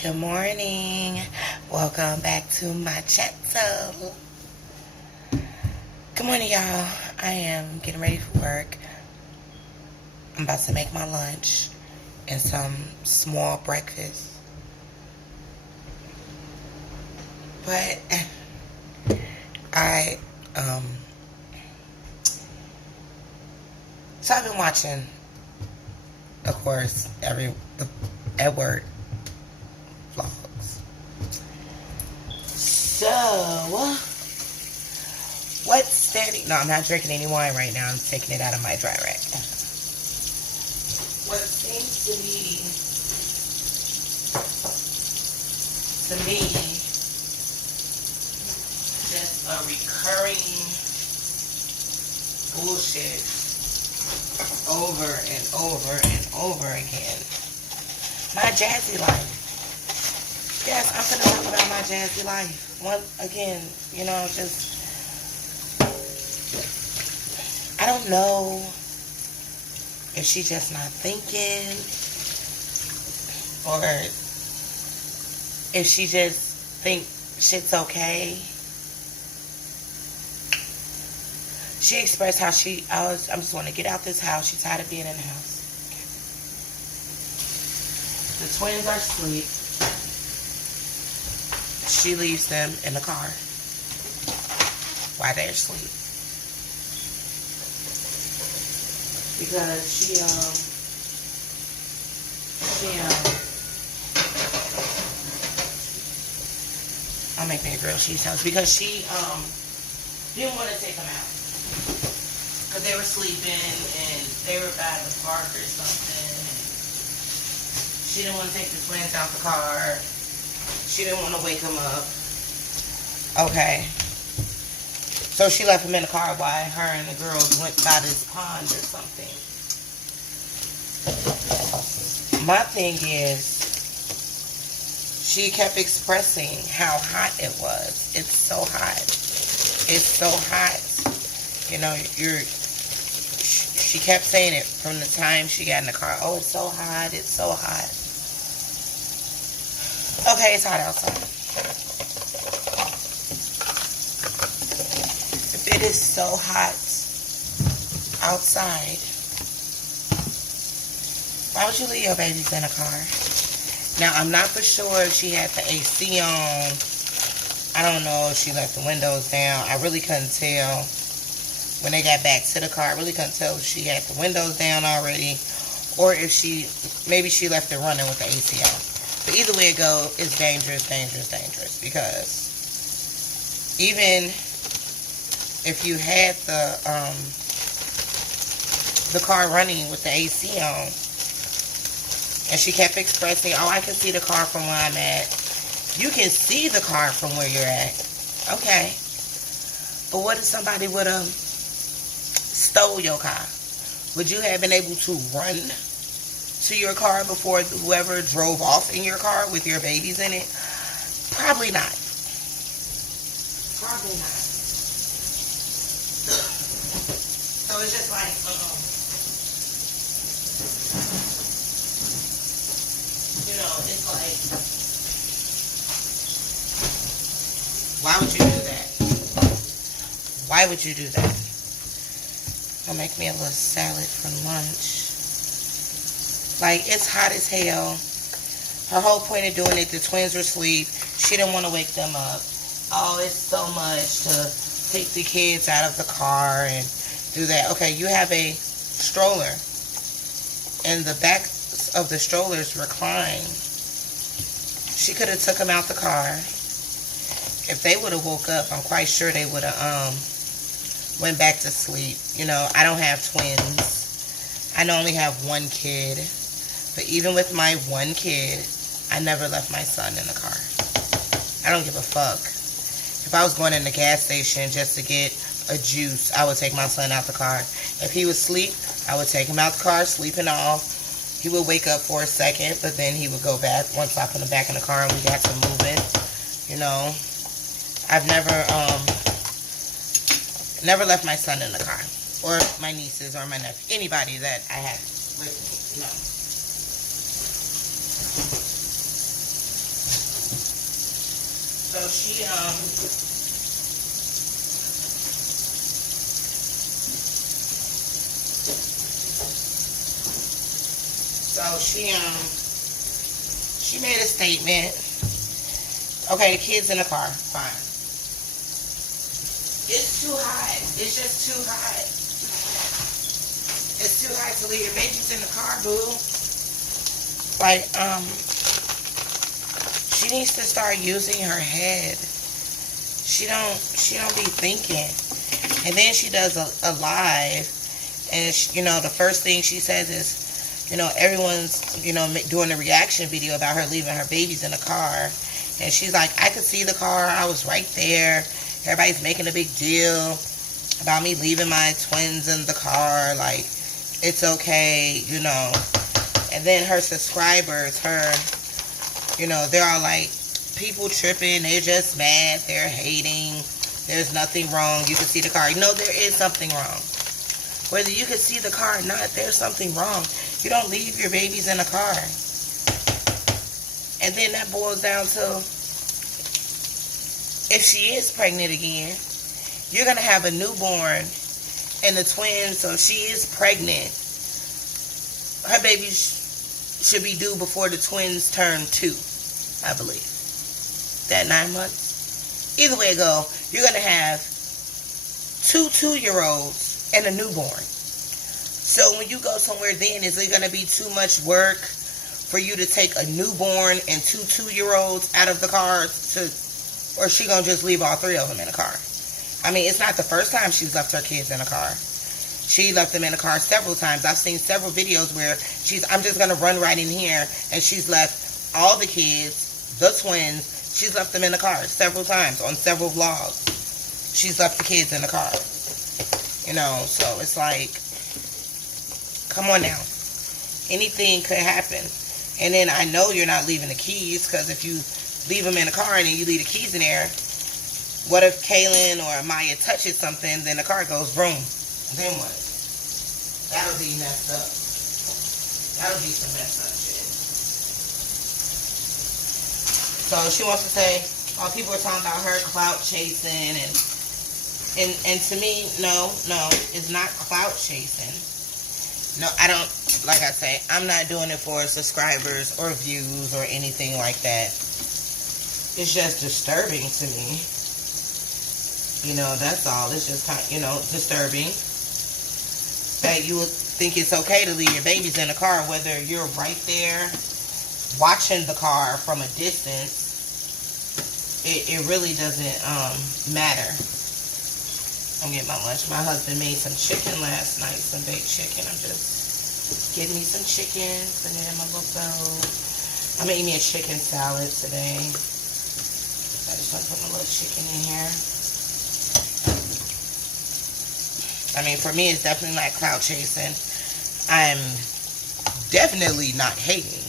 Good morning. Welcome back to my channel. Good morning, y'all. I am getting ready for work. I'm about to make my lunch and some small breakfast. But I so I've been watching, of course, at work vlogs. So, what's standing? No, I'm not drinking any wine right now. I'm taking it out of my dry rack. What seems to me, just a recurring bullshit over and over and over again. My jazzy life. Yes, I'm gonna talk about my jazzy life. Once again, just I don't know if she's just not thinking or if she just think shit's okay. She expressed how I just want to get out this house. She's tired of being in the house. The twins are asleep. She leaves them in the car while they're asleep. Because I'll make me a grilled cheese toast. Because she didn't want to take them out. Because they were sleeping and they were by the park or something. She didn't want to take the twins out the car. She didn't want to wake them up. Okay. So she left them in the car while her and the girls went by this pond or something. My thing is, she kept expressing how hot it was. It's so hot. It's so hot. She kept saying it from the time she got in the car. Oh, it's so hot. It's so hot. Okay, it's hot outside. If it is so hot outside, why would you leave your babies in a car? Now, I'm not for sure if she had the AC on. I don't know if she left the windows down. I really couldn't tell. When they got back to the car, I really couldn't tell if she had the windows down already or if maybe she left it running with the AC on. But either way it goes, it's dangerous, dangerous, dangerous. Because even if you had the car running with the AC on, and she kept expressing, oh, I can see the car from where I'm at. You can see the car from where you're at. Okay. But what if somebody would have stole your car? Would you have been able to run to your car before whoever drove off in your car with your babies in it? Probably not. Probably not. So it's just like, it's like, why would you do that? Why would you do that? I'll make me a little salad for lunch. Like, it's hot as hell. Her whole point of doing it, the twins were asleep. She didn't want to wake them up. Oh, it's so much to take the kids out of the car and do that. Okay, you have a stroller. And the back of the strollers recline. She could have took them out the car. If they would have woke up, I'm quite sure they would have went back to sleep. I don't have twins. I only have one kid. But even with my one kid, I never left my son in the car. I don't give a fuck. If I was going in the gas station just to get a juice, I would take my son out the car. If he was asleep, I would take him out the car, sleeping off. He would wake up for a second, but then he would go back once I put him back in the car and we got to moving. I've never left my son in the car, or my nieces, or my nephew, anybody that I had with me. No. she made a statement. Okay, the kids in the car, fine. It's too hot. It's just too hot. It's too hot to leave your babies in the car, boo. Like, she needs to start using her head. She don't be thinking. And then she does a live, and she, the first thing she says is, everyone's, doing a reaction video about her leaving her babies in the car. And she's like, I could see the car. I was right there. Everybody's making a big deal about me leaving my twins in the car. Like, it's okay, And then her subscribers, they're all like, people tripping. They're just mad. They're hating. There's nothing wrong. You can see the car. No, there is something wrong. Whether you can see the car or not, there's something wrong. You don't leave your babies in a car. And then that boils down to, if she is pregnant again, you're going to have a newborn and the twins, so she is pregnant. Her baby should be due before the twins turn 2, I believe. That 9 months? Either way it go, you're going to have 2 2-year-olds and a newborn. So when you go somewhere then, is it going to be too much work for you to take a newborn and 2 2-year-olds out of the car or is she going to just leave all 3 of them in the car? I mean, it's not the first time she's left her kids in the car. She left them in the car several times. I've seen several videos where I'm just going to run right in here, and she's left all the kids, the twins, she's left them in the car several times on several vlogs. She's left the kids in the car. So it's like, come on now. Anything could happen. And then I know you're not leaving the keys, because if you leave them in the car and then you leave the keys in there, what if Kaylin or Maya touches something, then the car goes vroom? Then what? That'll be messed up. That'll be some messed up shit. So she wants to say, people are talking about her clout chasing, and to me, no, it's not clout chasing. No, I don't, like I say, I'm not doing it for subscribers or views or anything like that. It's just disturbing to me. That's all. It's just kind of, disturbing that you would think it's okay to leave your babies in the car, whether you're right there watching the car from a distance. It really doesn't matter. I'm getting my lunch. My husband made some chicken last night, some baked chicken. I'm just getting me some chicken, putting it in my little bowl. I'm making me a chicken salad today. I just want to put my little chicken in here. I mean, for me, it's definitely not clout chasing. I'm definitely not hating,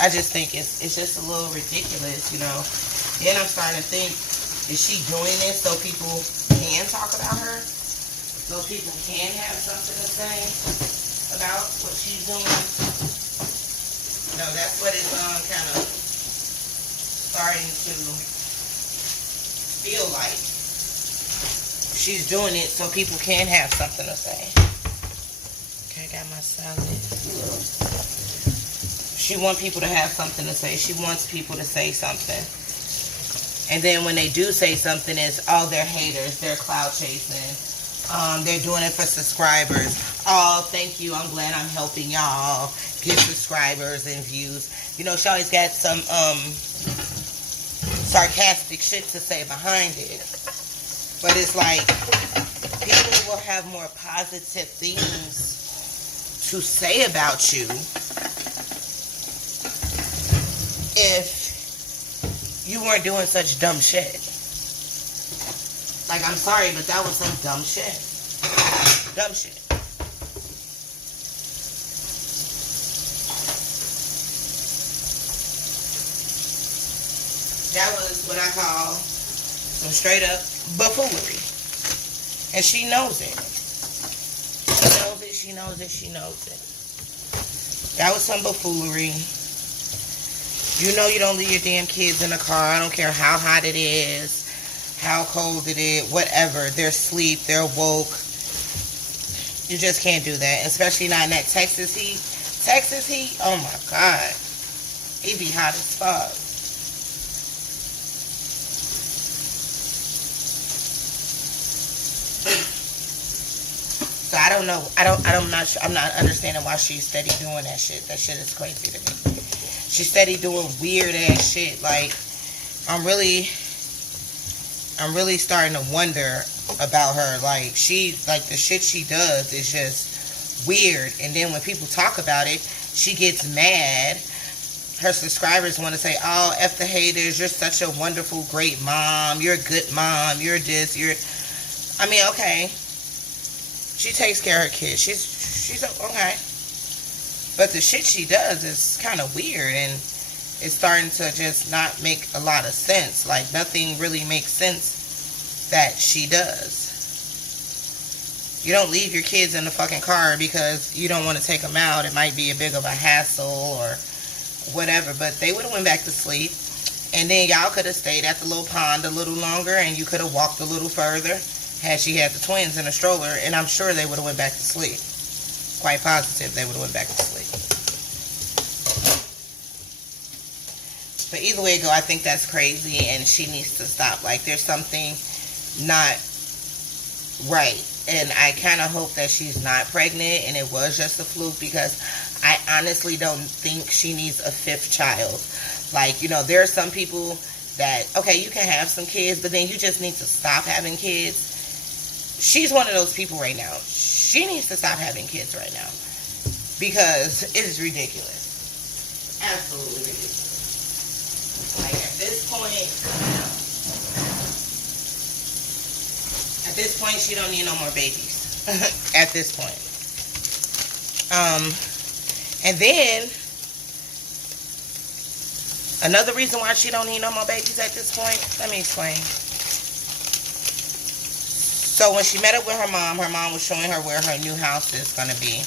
I just think it's just a little ridiculous, Then I'm starting to think, is she doing this so people can talk about her? So people can have something to say about what she's doing? That's what it's kind of starting to feel like. She's doing it so people can have something to say. Okay, I got my salad. She wants people to have something to say. She wants people to say something. And then when they do say something, it's, they're haters. They're clout chasing. They're doing it for subscribers. Oh, thank you. I'm glad I'm helping y'all get subscribers and views. She always got some sarcastic shit to say behind it. But it's like, people will have more positive things to say about you if you weren't doing such dumb shit. Like, I'm sorry, but that was some dumb shit. Dumb shit. That was what I call some straight up buffoonery. And she knows it. She knows it. That was some buffoonery. You know you don't leave your damn kids in the car. I don't care how hot it is, how cold it is, whatever. They're asleep, they're woke. You just can't do that, especially not in that Texas heat. Texas heat? Oh my God. It be hot as fuck. So I don't know. I'm not understanding why she's steady doing that shit. That shit is crazy to me. She's steady doing weird ass shit. Like, I'm really starting to wonder about her. Like, the shit she does is just weird. And then when people talk about it, she gets mad. Her subscribers want to say, oh, F the haters, you're such a wonderful, great mom. You're a good mom. You're this, I mean, okay. She takes care of her kids. She's okay. But the shit she does is kind of weird, and it's starting to just not make a lot of sense. Like, nothing really makes sense that she does. You don't leave your kids in the fucking car because you don't want to take them out. It might be a big of a hassle or whatever, but they would have went back to sleep, and then y'all could have stayed at the little pond a little longer, and you could have walked a little further had she had the twins in a stroller, and I'm sure they would have went back to sleep. Quite positive they would have went back to sleep. But either way it go, I think that's crazy, and she needs to stop. Like, there's something not right. And I kind of hope that she's not pregnant and it was just a fluke, because I honestly don't think she needs a fifth child. Like, you know, there are some people that, okay, you can have some kids, but then you just need to stop having kids. She's one of those people right now. She needs to stop having kids right now, because it is ridiculous. Absolutely ridiculous. Like, at this point, she don't need no more babies. At this point. And then, another reason why she don't need no more babies at this point, let me explain. So when she met up with her mom was showing her where her new house is going to be.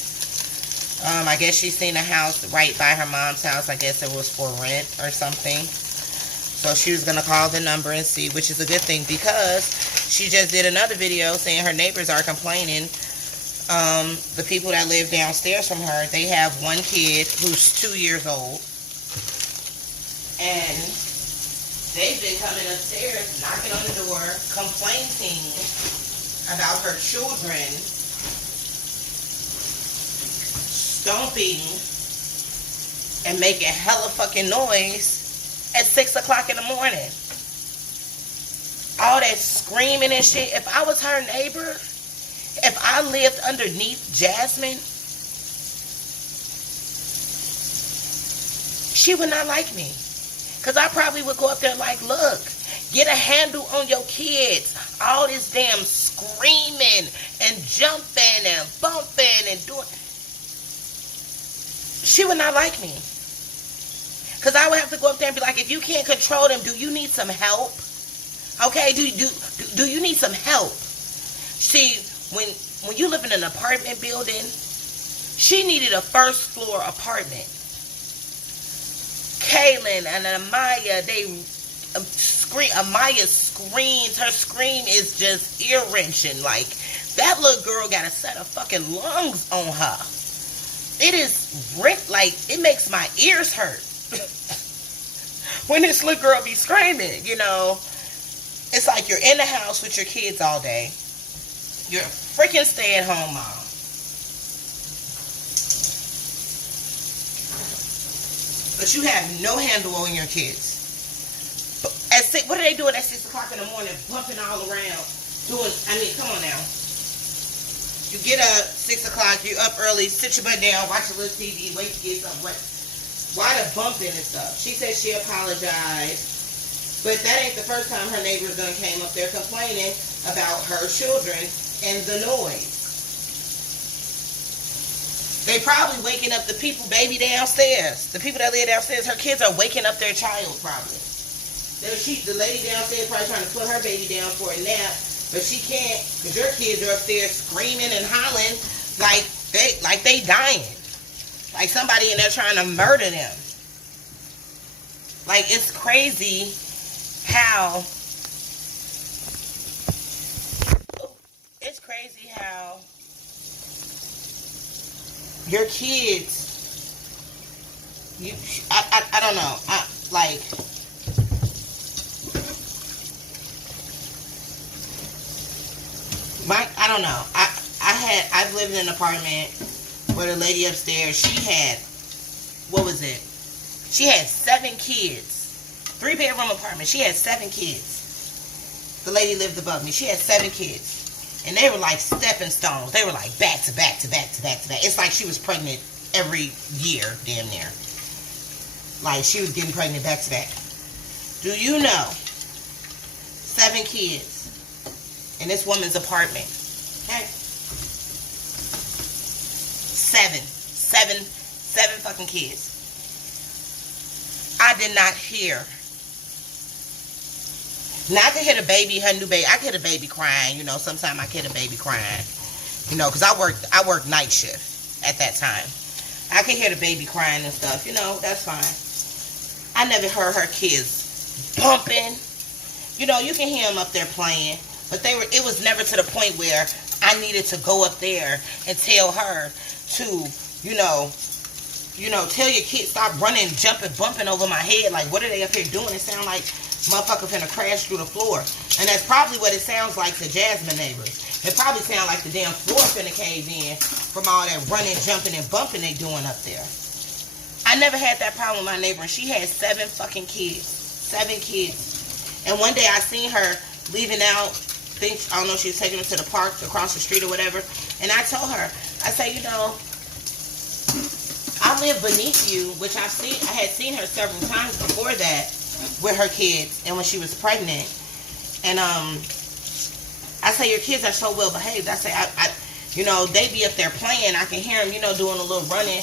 I guess she's seen a house right by her mom's house. I guess it was for rent or something. So she was going to call the number and see, which is a good thing, because she just did another video saying her neighbors are complaining. The people that live downstairs from her, they have one kid who's 2 years old. And they've been coming upstairs, knocking on the door, complaining about her children stomping and making hella fucking noise at 6 o'clock in the morning. All that screaming and shit. If I was her neighbor, if I lived underneath Jasmine, she would not like me. Because I probably would go up there like, look, get a handle on your kids. All this damn screaming and jumping and bumping and doing. She would not like me. Because I would have to go up there and be like, if you can't control them, do you need some help? Okay, do you need some help? See, when you live in an apartment building, she needed a first floor apartment. Kaylin and Amaya, they scream. Amaya screams. Her scream is just ear-wrenching. Like, that little girl got a set of fucking lungs on her. It is like, it makes my ears hurt. When this little girl be screaming, you know. It's like you're in the house with your kids all day. You're a freaking stay-at-home mom. But you have no handle on your kids. What are they doing at 6 o'clock in the morning? Bumping all around. Come on now. You get up 6 o'clock, you up early, sit your butt down, watch a little TV, wait to get something. Why the bumping and stuff? She said she apologized. But that ain't the first time her neighbors done came up there complaining about her children and the noise. They probably waking up the baby downstairs. The people that live downstairs, her kids are waking up their child probably. The lady downstairs probably trying to put her baby down for a nap, but she can't because your kids are upstairs screaming and hollering like they dying. Like somebody in there trying to murder them. Like, it's crazy how, it's crazy how your kids, I don't know, I don't know. I've lived in an apartment where the lady upstairs, she had, what was it? She had 7 kids. 3-bedroom apartment. She had 7 kids. The lady lived above me. She had 7 kids. And they were like stepping stones. They were like back to back to back to back to back. It's like she was pregnant every year, damn near. Like, she was getting pregnant back to back. Do you know 7 kids in this woman's apartment? Okay? 7 fucking kids. I did not hear. Now, I could hear the baby, her new baby. I could hear the baby crying. You know, sometimes I could hear the baby crying. You know, because I worked night shift at that time. I could hear the baby crying and stuff. You know, that's fine. I never heard her kids bumping. You know, you can hear them up there playing. But it was never to the point where I needed to go up there and tell her to, tell your kids stop running, jumping, bumping over my head. Like, what are they up here doing? It sounds like motherfucker finna crash through the floor. And that's probably what it sounds like to Jasmine neighbors. It probably sounds like the damn floor finna cave in from all that running, jumping, and bumping they doing up there. I never had that problem with my neighbor. And she had 7 fucking kids. 7 kids. And one day I seen her leaving out. I don't know, she was taking them to the park across the street or whatever. And I told her, I said, I live beneath you, which I had seen her several times before that with her kids and when she was pregnant. And I say, your kids are so well behaved. I say, they be up there playing. I can hear them, doing a little running.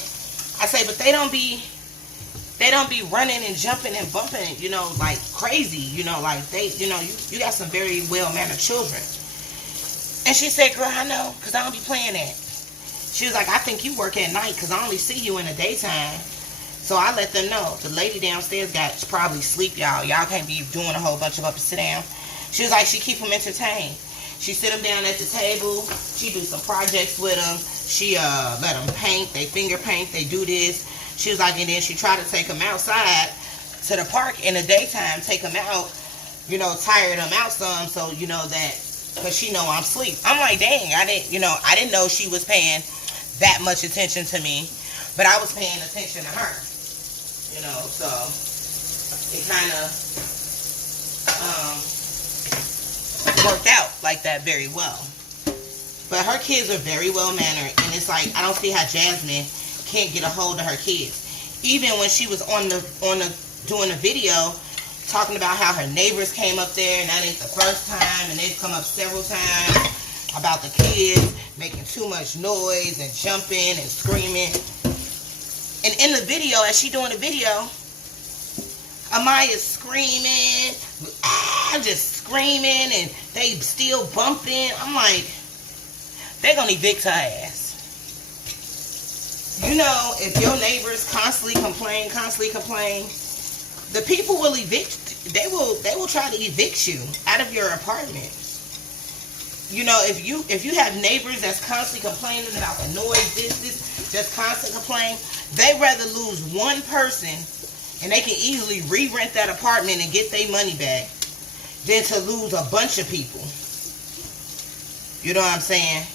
I say, but they don't be running and jumping and bumping, like crazy, like they, you got some very well-mannered children. And she said, girl, I know, because I don't be playing that. She was like, I think you work at night, because I only see you in the daytime. So I let them know. The lady downstairs got probably sleep, y'all. Y'all can't be doing a whole bunch of up and sit down. She was like, she keep them entertained. She sit them down at the table. She do some projects with them. She let them paint. They finger paint. They do this. She was like, and then she tried to take them outside to the park in the daytime, take them out, tire them out some, so, that, because she know I'm asleep. I'm like, dang, I didn't know she was paying that much attention to me, but I was paying attention to her, so it kind of worked out like that very well. But her kids are very well mannered, and it's like, I don't see how Jasmine can't get a hold of her kids. Even when she was doing a video talking about how her neighbors came up there, and that ain't the first time, and they've come up several times about the kids making too much noise and jumping and screaming. And in the video, as she doing the video, Amaya's screaming, just screaming, and they still bumping. I'm like, they're gonna evict her ass. If your neighbors constantly complain, the people will evict. They will try to evict you out of your apartment. If you have neighbors that's constantly complaining about the noise, this, just constant complain, they'd rather lose one person and they can easily re-rent that apartment and get their money back than to lose a bunch of people. You know what I'm saying?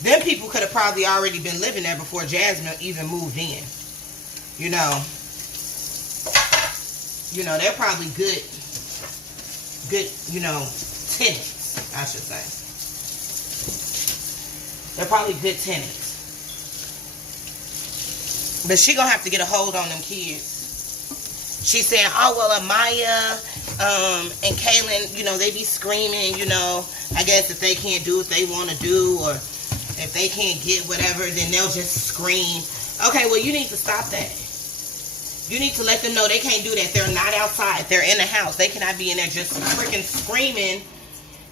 Them people could have probably already been living there before Jasmine even moved in. They're probably good, tenants, I should say. They're probably good tenants. But she gonna have to get a hold on them kids. She's saying, oh, well, Amaya and Kaylin, they be screaming, I guess if they can't do what they want to do, or if they can't get whatever, then they'll just scream. Okay, well, you need to stop that. You need to let them know they can't do that. They're not outside. They're in the house. They cannot be in there just freaking screaming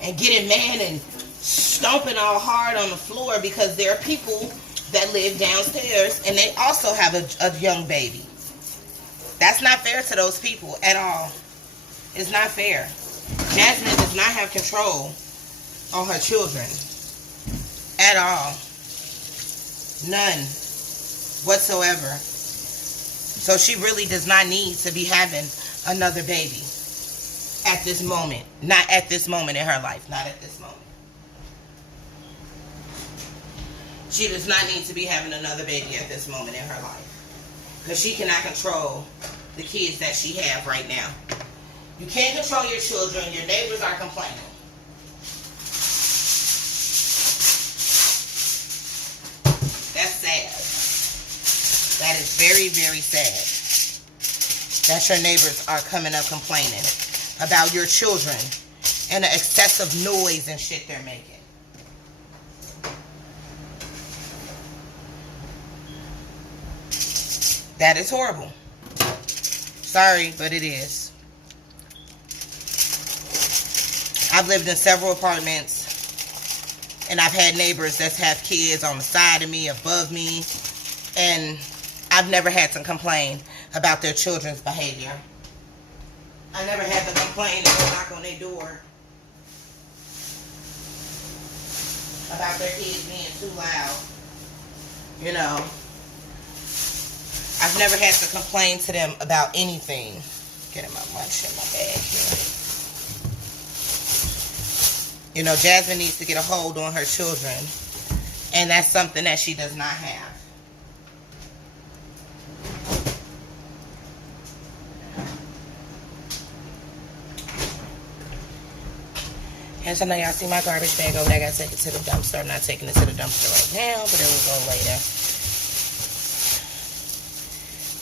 and getting mad and stomping all hard on the floor, because there are people that live downstairs and they also have a young baby. That's not fair to those people at all. It's not fair. Jasmine does not have control on her children at all. None whatsoever. So she really does not need to be having another baby at this moment. Not at this moment in her life. Not at this moment. She does not need to be having another baby at this moment in her life. Because she cannot control the kids that she have right now. You can't control your children. Your neighbors are complaining. That's sad. That is very, very sad. That your neighbors are coming up complaining about your children and the excessive noise and shit they're making. That is horrible. Sorry, but it is. I've lived in several apartments, and I've had neighbors that have kids on the side of me, above me, and I've never had to complain about their children's behavior. I never had to complain and go knock on their door about their kids being too loud. You know, I've never had to complain to them about anything. Getting my lunch in my bag here. You know, Jasmine needs to get a hold on her children, and that's something that she does not have. And so now y'all see my garbage bag over there. I gotta take it to the dumpster. I'm not taking it to the dumpster right now, but it will go later.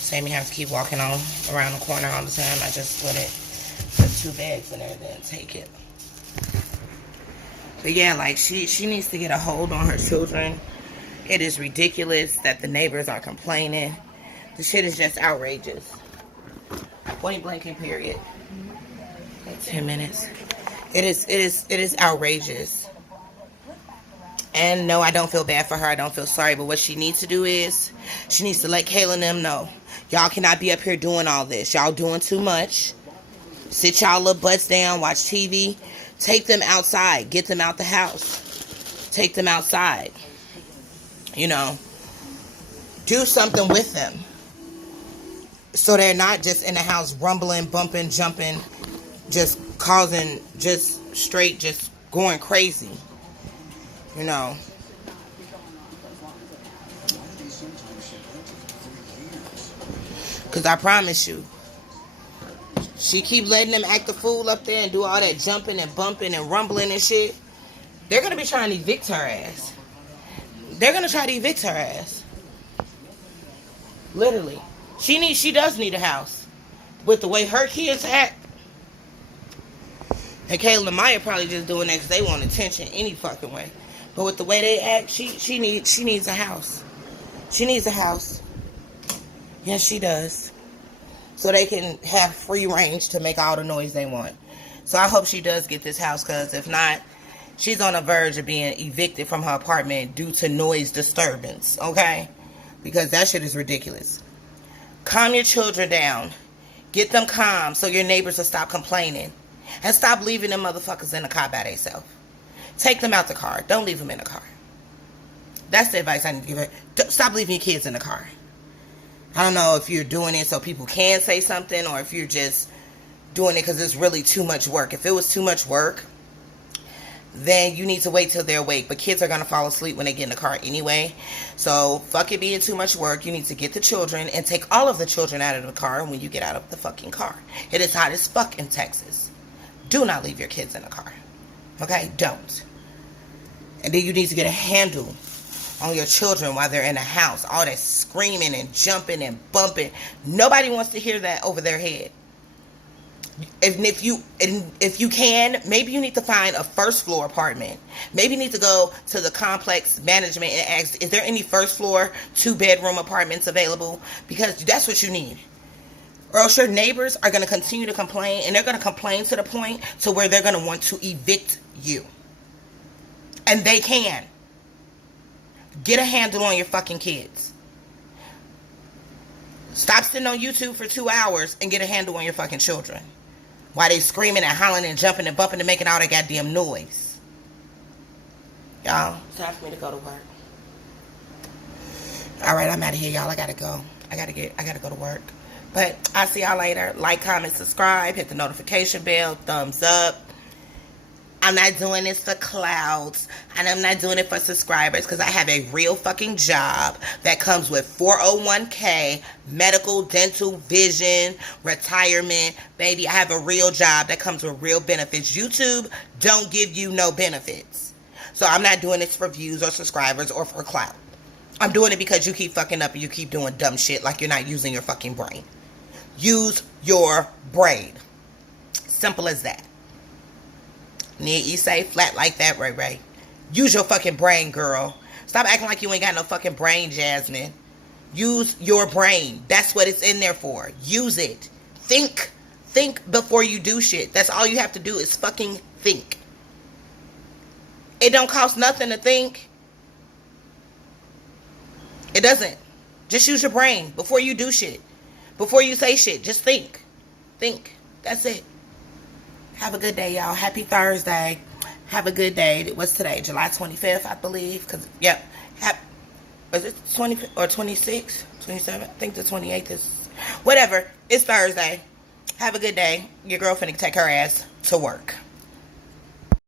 Save me having to keep walking on around the corner all the time. I just put 2 bags in there, then take it. But yeah, like she needs to get a hold on her children. It is ridiculous that the neighbors are complaining. The shit is just outrageous. Point blank and period. 10 minutes. It is outrageous. And no, I don't feel bad for her. I don't feel sorry. But what she needs to do is, she needs to let Kayla and them know. Y'all cannot be up here doing all this. Y'all doing too much. Sit y'all little butts down. Watch TV. Take them outside. Get them out the house. Take them outside. You know. Do something with them. So they're not just in the house rumbling, bumping, jumping. Just causing, just straight, just going crazy. You know. Because I promise you, she keep letting them act the fool up there and do all that jumping and bumping and rumbling and shit. They're going to be trying to evict her ass. They're going to try to evict her ass. Literally. She does need a house. With the way her kids act. And Kayla and Maya probably just doing that because they want attention any fucking way. But with the way they act, she needs a house. She needs a house. Yes, she does. So they can have free range to make all the noise they want. So I hope she does get this house, because if not, she's on the verge of being evicted from her apartment due to noise disturbance, okay? Because that shit is ridiculous. Calm your children down. Get them calm so your neighbors will stop complaining. And stop leaving them motherfuckers in the car by themselves. Take them out the car. Don't leave them in the car. That's the advice I need to give her. Stop leaving your kids in the car. I don't know if you're doing it so people can say something, or if you're just doing it because it's really too much work. If it was too much work, then you need to wait till they're awake. But kids are going to fall asleep when they get in the car anyway. So, fuck it being too much work. You need to get the children and take all of the children out of the car when you get out of the fucking car. It is hot as fuck in Texas. Do not leave your kids in the car. Okay? Don't. And then you need to get a handle on your children while they're in the house. All that screaming and jumping and bumping. Nobody wants to hear that over their head. If you can, maybe you need to find a first floor apartment. Maybe you need to go to the complex management and ask, is there any first floor 2-bedroom apartments available? Because that's what you need. Or else your neighbors are going to continue to complain, and they're going to complain to the point to where they're going to want to evict you. And they can. Get a handle on your fucking kids. Stop sitting on YouTube for 2 hours and get a handle on your fucking children. While they screaming and hollering and jumping and bumping and making all that goddamn noise. Y'all, it's time for me to go to work. Alright, I'm out of here, y'all. I gotta go. I gotta go to work. But I'll see y'all later. Like, comment, subscribe, hit the notification bell, thumbs up. I'm not doing this for clouds, and I'm not doing it for subscribers, because I have a real fucking job that comes with 401k, medical, dental, vision, retirement. Baby, I have a real job that comes with real benefits. YouTube don't give you no benefits. So I'm not doing this for views or subscribers or for clout. I'm doing it because you keep fucking up and you keep doing dumb shit like you're not using your fucking brain. Use your brain. Simple as that. Need you say flat like that, Ray Ray. Use your fucking brain, girl. Stop acting like you ain't got no fucking brain, Jasmine. Use your brain. That's what it's in there for. Use it. Think. Think before you do shit. That's all you have to do is fucking think. It don't cost nothing to think. It doesn't. Just use your brain before you do shit. Before you say shit, just think. Think. That's it. Have a good day, y'all. Happy Thursday. Have a good day. What's today? July 25th, I believe. Yep. Is it 25th or 26th? 27th? I think the 28th is... Whatever. It's Thursday. Have a good day. Your girl finna take her ass to work.